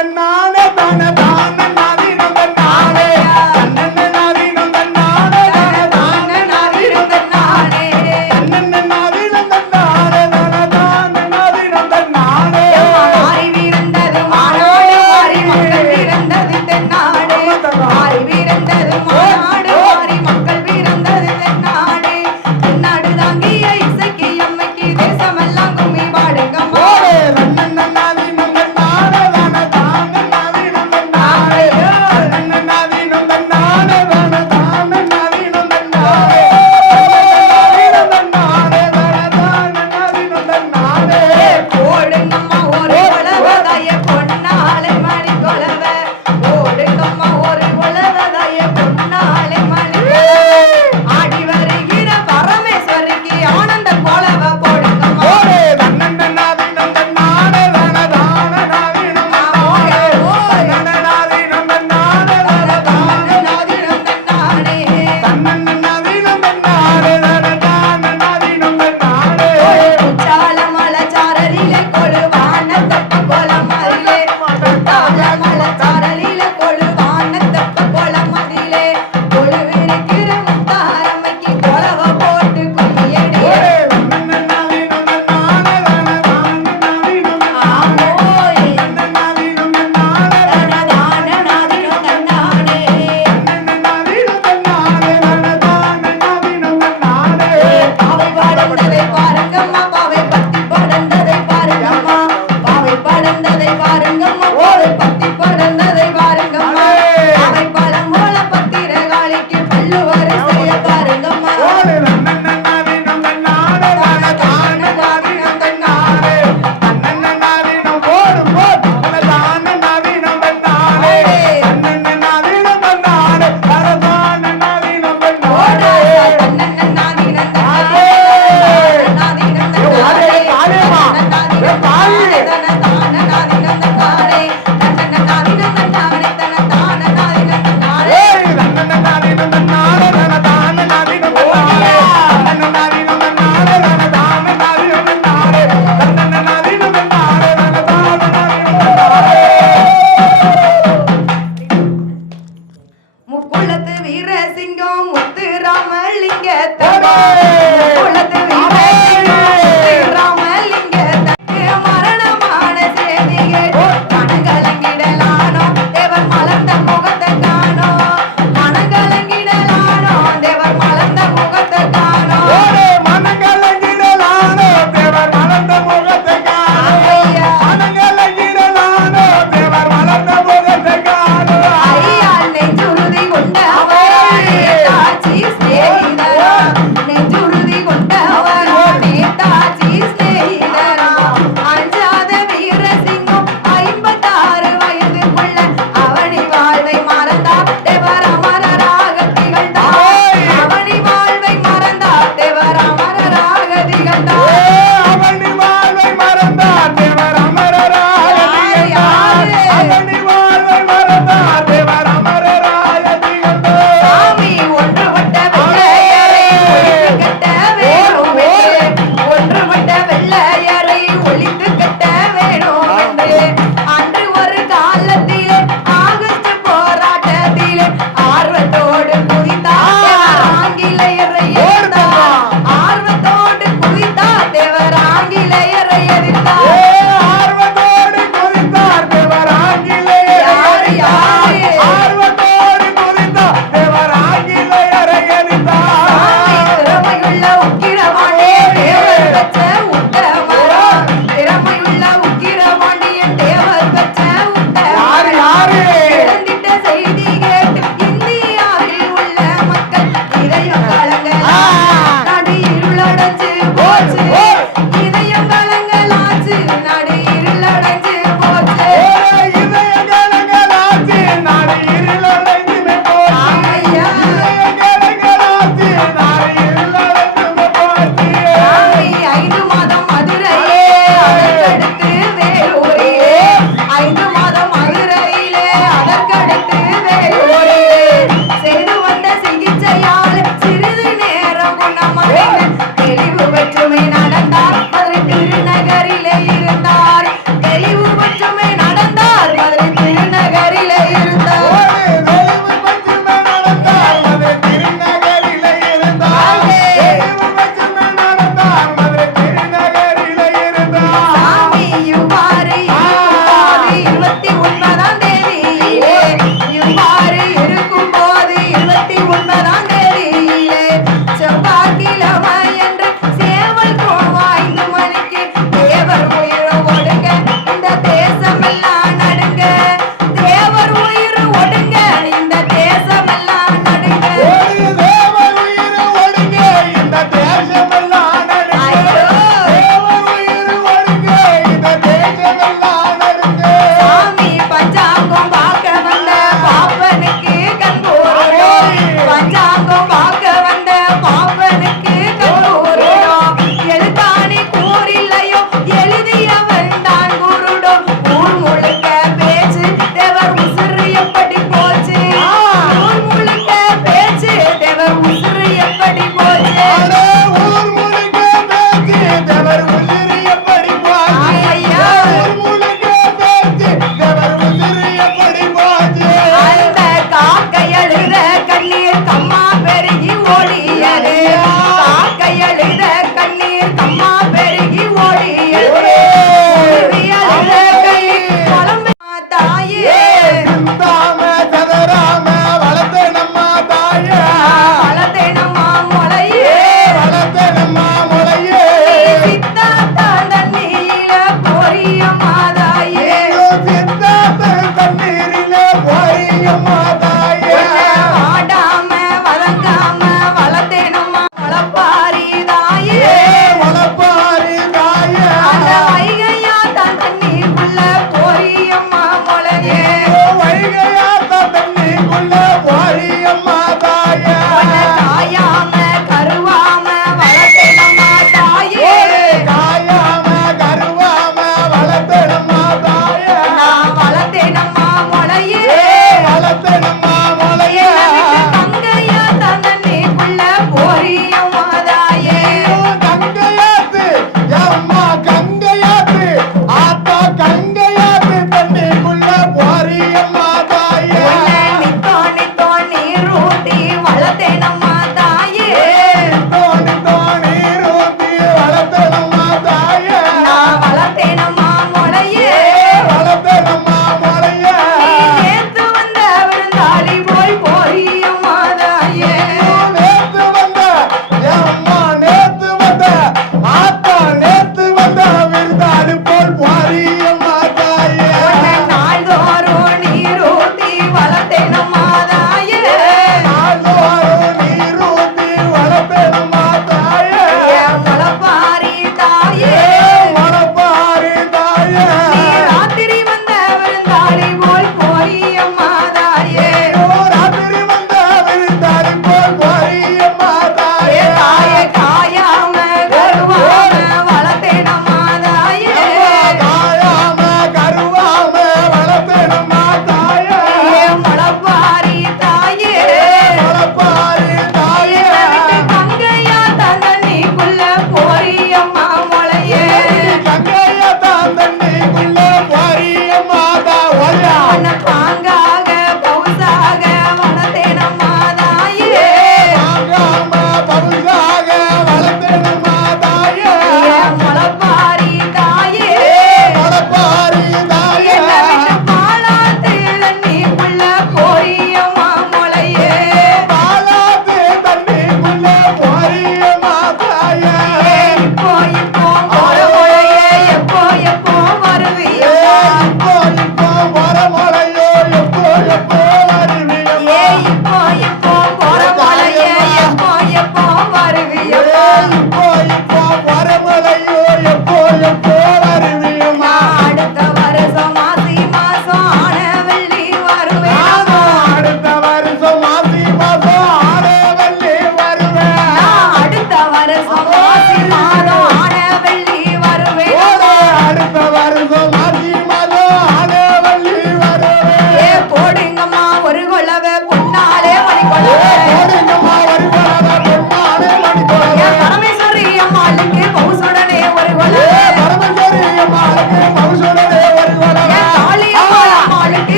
தன்னால ஒரு பத்தி பறந்ததை பாருங்க and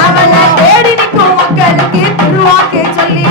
அவனை தேடி நிற்கும் மக்களுக்கு திருவாக்கை சொல்லி